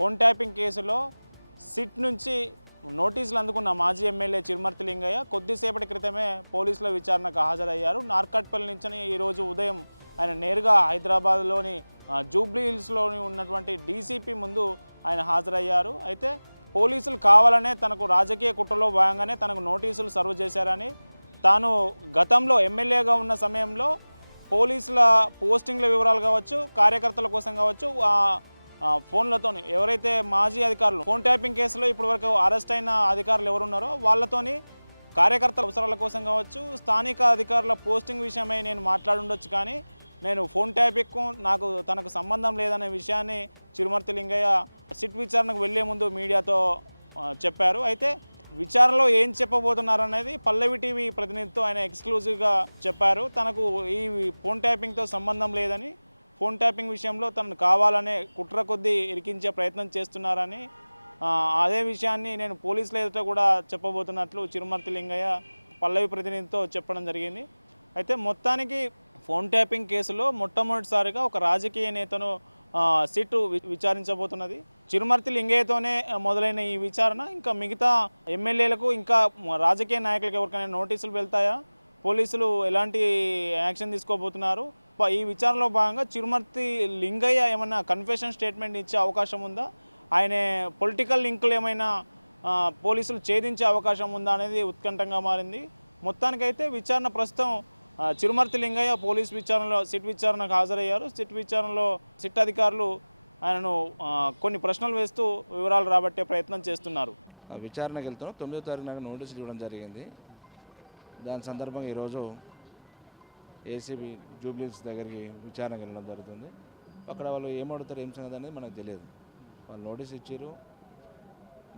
Phone tapping కేసులో SIT నుంచి నోటీసులు అందుకున్న మాజీ ఎమ్మెల్యే చిరుమర్తి లింగయ్య కొద్దిసేపటి క్రితమే పోలీసుల విచారణకు హాజరయ్యారు. నార్కట్పల్లి నుంచి ఈరోజు ఉదయం ఆయన నేరుగా హైదరాబాద్లోని జూబ్లీ హిల్స్లోని ఉన్నటువంటి డీసీపీ ముందు ఆయన హాజరయ్యారు. అయితే పోలీసులు కావాలనే తనకు రాజకీయ కుట్రలో భాగంగానే తనకు నోటీసులు సర్వ్ చేశారని, తాను గతంలో ఎమ్మెల్యేగా ఉన్న సమయంలో పోలీసుల పోస్టింగ్ల వివరాలు కావచ్చు, కార్యకర్తల కోసం కావచ్చు, ఫోన్లతో ఎవరైతే మాజీ అధికారులు ఫోన్ ట్యాపింగ్ కేసులో ఇప్పటివరకు అరెస్ట్ అయిన అధికారులు ఎవరున్నారో వాళ్ళతోని కార్యకర్తల అవసరాల కోసం కావచ్చు, స్థానిక అధికారుల పోస్టింగ్ విషయమై నేను మాట్లాడుండొచ్చు, కానీ నేను ఫోన్ ట్యాపింగ్ తనకు సంబంధం లేదనే విషయాన్ని చిరుమర్తి లింగయ్య సిట్ విచారణకు వెళ్లే ముందు మీడియాతో చెప్పారు. అయితే విచారణలో ఏం చెప్పబోతున్నారనేది పల్లవి టీవీ ప్రతినిధితో ఆయన ఎక్స్క్లూజివ్గా చెప్పారు. తనకు ఈ ఫోన్ ట్యాపింగ్తో సంబంధం లేదని, ఫోన్ ట్యాపింగ్ విషయంలో తనను కావాలనే కుట్ర కొద్దీ ఇరికించే ప్రయత్నం చేస్తున్నారని, అదే విషయాన్ని నేను పోలీసుల ఎదుట కూడా చెప్పబోతున్నట్లు చిరుమర్తి లింగయ్య పల్లవి ప్రతినిధితో చెప్పడం జరిగింది. అయితే మొత్తానికి ఫోన్ ట్యాపింగ్ కేసులో మొట్టమొదటిసారిగా ఒక రాజకీయ నేతను సిట్ విచారించబోతున్నది. చిరుమర్తి లింగయ్యతోనే మొదలైన ఈ విచారణ ఇంకా మిగతా ఎమ్మెల్యేలకు, ఇంకా రాజకీయ నాయకులకు ఎవరికైనా నోటీసులు వెళ్తాయా, పోలీసులు ఎలాంటి యాక్షన్ తీసుకోబోతున్నారు, ఈ విచారణలో భాగంగా చిరుమర్తి లింగయ్య ఏమైనా కన్ఫెషన్ స్టేట్మెంట్ ఇచ్చే అవకాశం ఉందా, ఆయన పొలిటికల్ లింకులు ఏమైనా పోలీసులు ఛేదించే అవకాశం ఉందా అనేది ఉత్కంఠంగా మారింది. మొత్తానికైతే విచారణ ప్రస్తుతం చిరుమర్తి లింగయ్య పోలీస్ విచారణలో సిట్ విచారణకు హాజరయ్యారు. సిట్ విచారణలో సిట్ అధికారులు ఆయనను కొన్ని ప్రశ్నలు వేస్తూ వివరాలు రాబట్టే ప్రయత్నం చేస్తున్నారు. విచారణకు వెళ్తున్నాం. 9వ తారీఖు నాకు నోటీసులు ఇవ్వడం జరిగింది. దాని సందర్భంగా ఈరోజు ఏసీబీ జూబ్లీహిల్స్ దగ్గరికి విచారణకు వెళ్ళడం జరుగుతుంది. అక్కడ వాళ్ళు ఏమడుగుతారు, ఏం సంగతి అనేది మనకు తెలియదు. వాళ్ళు నోటీస్ ఇచ్చారు,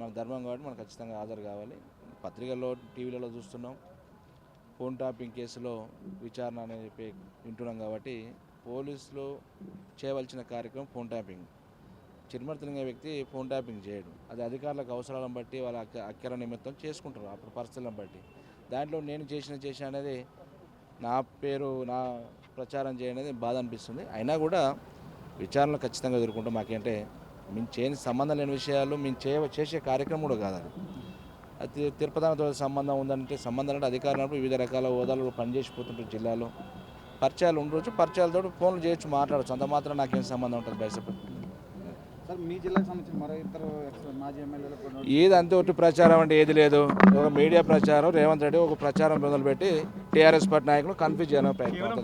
మన ధర్మం కాబట్టి మనకు ఖచ్చితంగా హాజరు కావాలి. పత్రికల్లో, టీవీలలో చూస్తున్నాం, ఫోన్ ట్యాపింగ్ కేసులో విచారణ అనేది వింటున్నాం. కాబట్టి పోలీసులు చేయవలసిన కార్యక్రమం ఫోన్ ట్యాపింగ్. చిరుమర్తి లింగయ్య వ్యక్తి ఫోన్ ట్యాపింగ్ చేయడు. అది అధికారులకు అవసరాలను బట్టి వాళ్ళ అక్కర నిమిత్తం చేసుకుంటారు, అప్పుడు పరిస్థితులను బట్టి. దాంట్లో నేను చేసిన అనేది నా పేరు, నా ప్రచారం చేయనేది బాధ అనిపిస్తుంది. అయినా కూడా విచారణలు ఖచ్చితంగా ఎదుర్కొంటాం. మాకేంటే మేము చేయని సంబంధం లేని విషయాలు మేము చేసే కార్యక్రమం కూడా కాదు. అది తిరుపతితో సంబంధం ఉందంటే, సంబంధం అంటే అధికారులు వివిధ రకాల హోదాలు పనిచేసిపోతుంటారు. జిల్లాలో పరిచయాలు ఉండవచ్చు, పరిచయాలతో ఫోన్లు చేయొచ్చు, మాట్లాడచ్చు. అంత మాత్రం నాకేం సంబంధం ఉంటుంది బయట. మీ జిల్లాకు సంబంధించిన మరో ఇద్దరు మాజీ ఎమ్మెల్యేలకు ఏది అంతే ఒకటి ప్రచారం అంటే ఏది లేదు. ఒక మీడియా ప్రచారం, రేవంత్ రెడ్డి ఒక ప్రచారం మొదలుపెట్టి టీఆర్ఎస్ పార్టీ నాయకులు కన్ఫ్యూజ్ చేయడం ప్రయత్నం.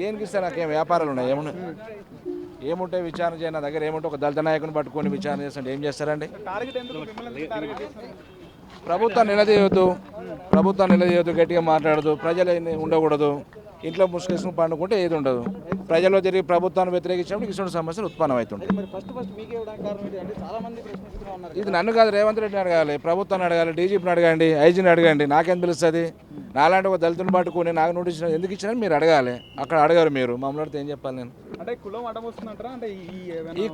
దేనికి ఇస్తే నాకేం వ్యాపారాలు ఉన్నాయి, ఏముంటాయి విచారణ చేయన దగ్గర ఏముంటే ఒక దళిత నాయకుని పట్టుకొని విచారణ చేస్తుంటే ఏం చేస్తారండి? ప్రభుత్వాన్ని నిలదీయొద్దు, గట్టిగా మాట్లాడదు, ప్రజలు ఉండకూడదు, ఇంట్లో ముసుకేసుకుని పండుకుంటే ఏది ఉండదు. ప్రజల్లో తిరిగి ప్రభుత్వాన్ని వ్యతిరేకించినప్పుడు ఇటువంటి సమస్యలు ఉత్పన్నం అవుతుంటాయి. ఇది నన్ను కాదు, రేవంత్ రెడ్డిని అడగాలి, ప్రభుత్వాన్ని అడగాలి, డీజీపీని అడగండి, ఐజీని అడగండి. నాకేం తెలుస్తుంది? నాలాంటి ఒక దళితుని పట్టుకుని నాకు నోటీస్ ఎందుకు ఇచ్చినా మీరు అడగాలి. అక్కడ అడగారు మీరు, మమ్మల్ని ఏం చెప్పాలి? నేను ఈ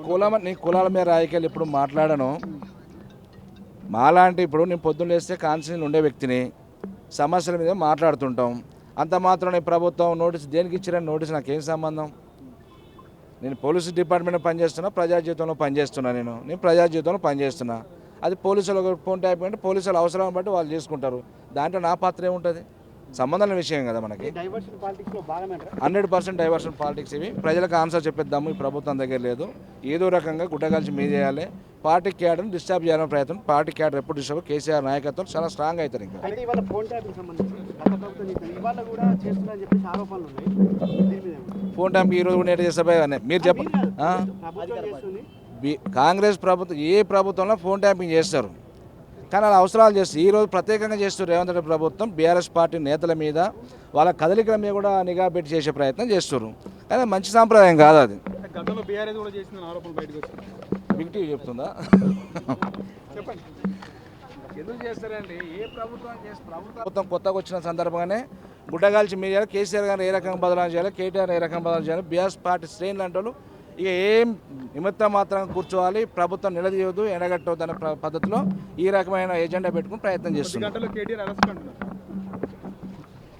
కులాల మీద రాజకీయాలు ఇప్పుడు మాట్లాడను. మాలాంటి ఇప్పుడు నేను పొద్దున్న లేస్తే కాన్స్టిట్యూన్సీలో ఉండే వ్యక్తిని, సమస్యల మీద మాట్లాడుతుంటాం. అంత మాత్రం ప్రభుత్వం నోటీస్ దేనికి ఇచ్చారని నోటీస్ నాకేం సంబంధం? నేను పోలీసు డిపార్ట్మెంట్లో పనిచేస్తున్నా, ప్రజా జీవితంలో పనిచేస్తున్నా. నేను ప్రజా జీవితంలో పనిచేస్తున్నా. అది పోలీసులు ఫోన్ ట్యాపింగ్ అంటే పోలీసులు అవసరం బట్టి వాళ్ళు చేసుకుంటారు. దాంట్లో నా పాత్ర ఏముంటుంది? సంబంధం లేని విషయం కదా మనకి. 100% డైవర్షన్ పాలిటిక్స్. ఇవి ప్రజలకు ఆన్సర్ చెప్పేద్దాము, ఈ ప్రభుత్వం దగ్గర లేదు. ఏదో రకంగా గుడ్డగాల్చి మీద చేయాలి. పార్టీ క్యాడర్ని డిస్టర్బ్ చేయాలని ప్రయత్నం. పార్టీ క్యాడర్ ఎప్పుడు డిస్టర్బ్, కేసీఆర్ నాయకత్వం చాలా స్ట్రాంగ్ అవుతారు. ఇంకా ఫోన్ ట్యాపింగ్ ఈరోజు కూడా నేట చేస్తే మీరు చెప్పండి. కాంగ్రెస్ ప్రభుత్వం ఏ ప్రభుత్వంలో ఫోన్ ట్యాపింగ్ చేస్తారు, కానీ అలా అవసరాలు చేస్తారు. ఈరోజు ప్రత్యేకంగా చేస్తారు రేవంత్ రెడ్డి ప్రభుత్వం. బీఆర్ఎస్ పార్టీ నేతల మీద, వాళ్ళ కదలికల మీద కూడా నిఘా పెట్టి చేసే ప్రయత్నం చేస్తారు. కానీ మంచి సాంప్రదాయం కాదు అది. బిగ్టీ చెప్తుందా? ఎందుకు చేస్తారండి? ఏ ప్రభుత్వం కొత్తగా వచ్చిన సందర్భంగానే గుడ్డగాల్చి మీద చేయాలి. కేసీఆర్ గారిని ఏ రకంగా బదలాలు చేయాలి, కేటీఆర్ ఏ రకంగా బదలాలు చేయాలి. బీఆర్ఎస్ పార్టీ శ్రేణులు అంటే ఇక ఏం నిమిత్తం మాత్రం కూర్చోవాలి, ప్రభుత్వం నిలదీయొద్దు, ఎండగట్టవద్దు అనే పద్ధతిలో ఈ రకమైన ఎజెండా పెట్టుకుని ప్రయత్నం చేస్తున్నారు.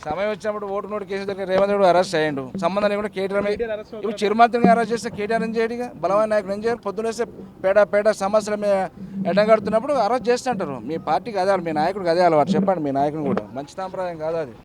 సమయం వచ్చినప్పుడు ఓటు నోటు కేసు దగ్గర రేవంత్ రెడ్డి అరెస్ట్ అయ్యిండు, సంబంధం లేకుండా కేటీఆర్ ఇప్పుడు చిరుమంత్రిని అరెస్ట్ చేస్తే కేటీఆర్ ఏం చేయడిగా, బలమైన నాయకుడు ఏం చేయరు, పొద్దునేస్తే పేట సమస్యల మీద ఎడగడుతున్నప్పుడు అరెస్ట్ చేస్తుంటారు. మీ పార్టీకి అదే మీ నాయకుడికి అదే అలవాటు, చెప్పండి మీ నాయకుని కూడా మంచి సాంప్రదాయం కాదు అది.